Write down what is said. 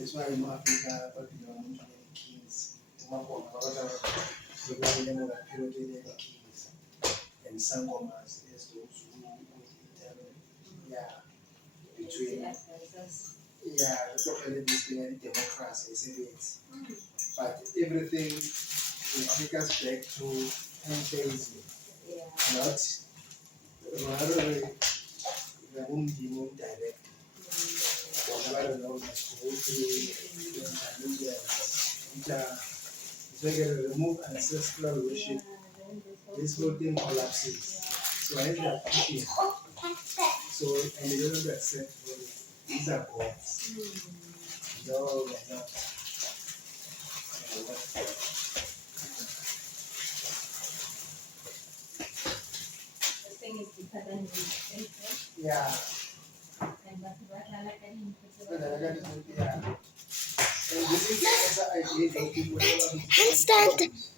That's why in Africa, people don't want many kings. The kings and sangomas as those who would intervene. Yeah, between totally between democracy, isn't it? But everything will take us back to pantheism, not rather the home direct. Whatever the laws must go through the intermediaries, which are so you can remove ancestral worship, this whole thing collapses. So I have that pushing. So and they don't accept these are gods. No, they're not. The thing is because I'm faith, Yeah. and that's what I like that in Yeah. And this is the answer I gave those people. Handstand.